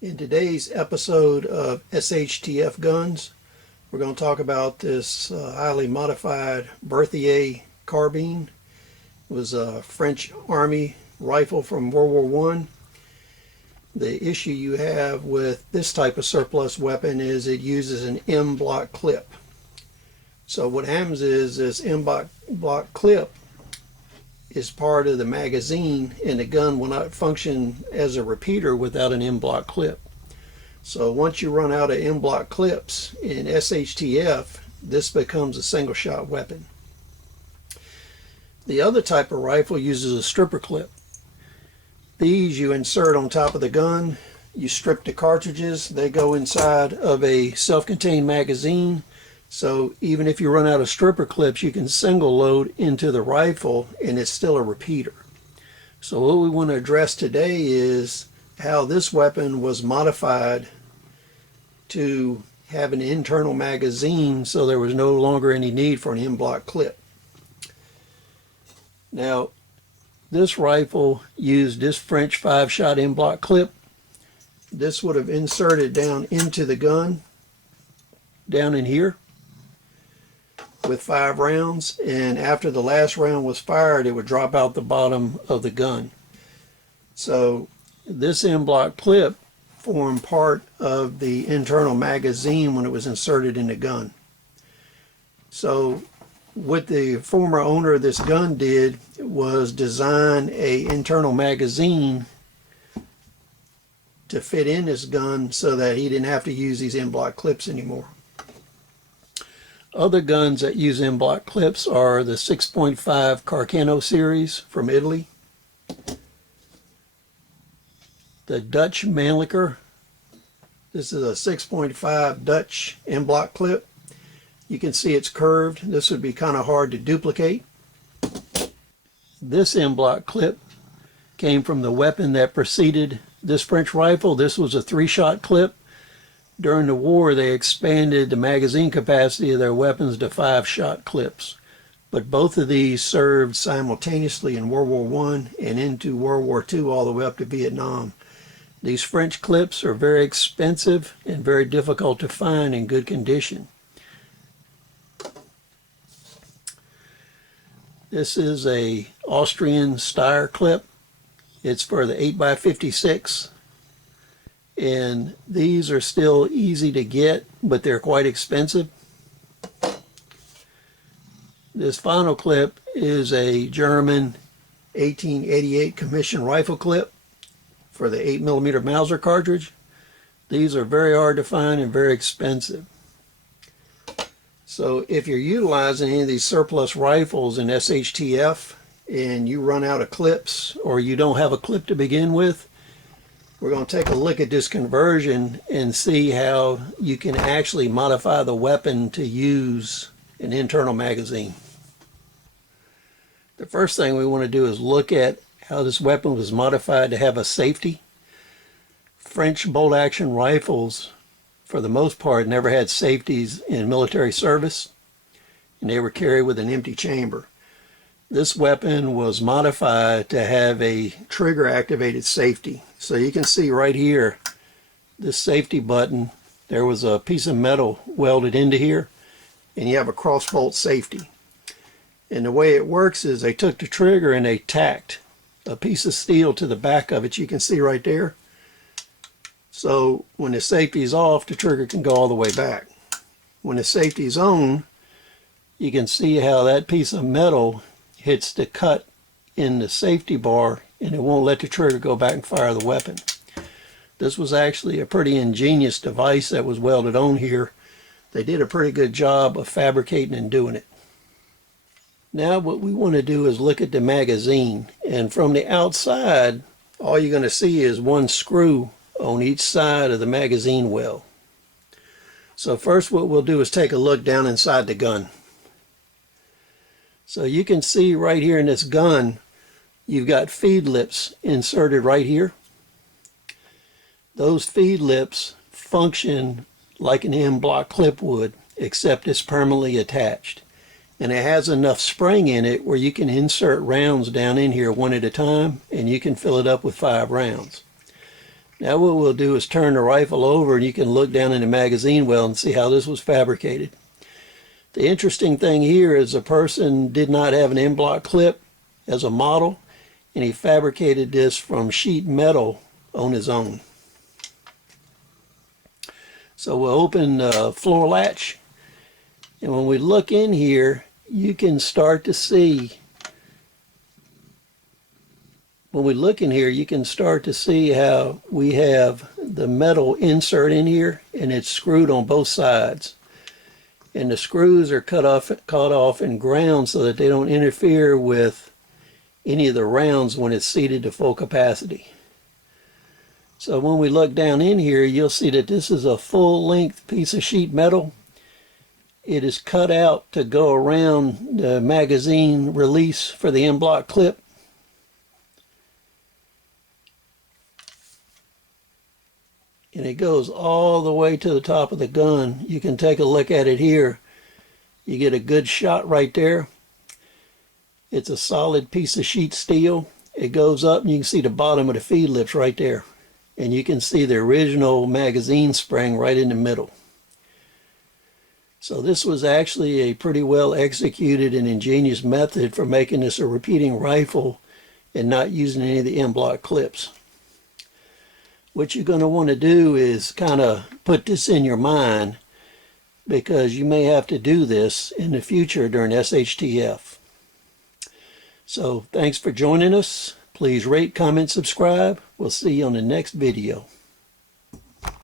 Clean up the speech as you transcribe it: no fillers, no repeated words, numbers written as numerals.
In today's episode of SHTF Guns, we're going to talk about this highly modified Berthier Carbine. It was a French Army rifle from World War I. The issue you have with this type of surplus weapon is it uses an M-block clip. So what happens is this M-block clip is part of the magazine, and the gun will not function as a repeater without an M-block clip. So once you run out of M-block clips in SHTF, this becomes a single shot weapon. The other type of rifle uses a stripper clip. These you insert on top of the gun, you strip the cartridges, they go inside of a self-contained magazine. So even if you run out of stripper clips, you can single load into the rifle and it's still a repeater. So what we want to address today is how this weapon was modified to have an internal magazine so there was no longer any need for an M-block clip. Now, this rifle used this French 5-shot M-block clip. This would have inserted down into the gun, down in here, with 5 rounds, and after the last round was fired, it would drop out the bottom of the gun. So this M-block clip formed part of the internal magazine when it was inserted in the gun. So what the former owner of this gun did was design an internal magazine to fit in this gun so that he didn't have to use these M-block clips anymore. Other guns that use M-block clips are the 6.5 Carcano series from Italy, the Dutch Mannlicher. This is a 6.5 Dutch M-block clip. You can see it's curved. This would be kind of hard to duplicate. This M-block clip came from the weapon that preceded this French rifle. This was a 3-shot clip. During the war, they expanded the magazine capacity of their weapons to 5-shot clips. But both of these served simultaneously in World War I and into World War II all the way up to Vietnam. These French clips are very expensive and very difficult to find in good condition. This is a Austrian Steyr clip. It's for the 8x56. And these are still easy to get, but they're quite expensive. This final clip is a German 1888 commission rifle clip for the 8mm Mauser cartridge. These are very hard to find and very expensive. So if you're utilizing any of these surplus rifles in SHTF and you run out of clips or you don't have a clip to begin with, we're going to take a look at this conversion and see how you can actually modify the weapon to use an internal magazine. The first thing we want to do is look at how this weapon was modified to have a safety. French bolt-action rifles, for the most part, never had safeties in military service, and they were carried with an empty chamber. This weapon was modified to have a trigger-activated safety. So you can see right here, this safety button, there was a piece of metal welded into here, and you have a cross-bolt safety. And the way it works is they took the trigger and they tacked a piece of steel to the back of it. You can see right there. So when the safety is off, the trigger can go all the way back. When the safety is on, you can see how that piece of metal hits the cut in the safety bar and it won't let the trigger go back and fire the weapon. This was actually a pretty ingenious device that was welded on here. They did a pretty good job of fabricating and doing it. Now what we want to do is look at the magazine, and from the outside all you're going to see is one screw on each side of the magazine well. So first what we'll do is take a look down inside the gun. So you can see right here in this gun, you've got feed lips inserted right here. Those feed lips function like an M-block clip would, except it's permanently attached. And it has enough spring in it where you can insert rounds down in here one at a time, and you can fill it up with 5 rounds. Now what we'll do is turn the rifle over and you can look down in the magazine well and see how this was fabricated. The interesting thing here is the person did not have an M-block clip as a model, and he fabricated this from sheet metal on his own. So we'll open the floor latch, and when we look in here, you can start to see, how we have the metal insert in here, and it's screwed on both sides. And the screws are cut off and ground so that they don't interfere with any of the rounds when it's seated to full capacity. So when we look down in here, you'll see that this is a full-length piece of sheet metal. It is cut out to go around the magazine release for the M-block clip. And it goes all the way to the top of the gun. You can take a look at it here. You get a good shot right there. It's a solid piece of sheet steel. It goes up and you can see the bottom of the feed lips right there. And you can see the original magazine spring right in the middle. So this was actually a pretty well executed and ingenious method for making this a repeating rifle and not using any of the M-block clips. What you're going to want to do is kind of put this in your mind, because you may have to do this in the future during SHTF. So thanks for joining us. Please rate, comment, subscribe. We'll see you on the next video.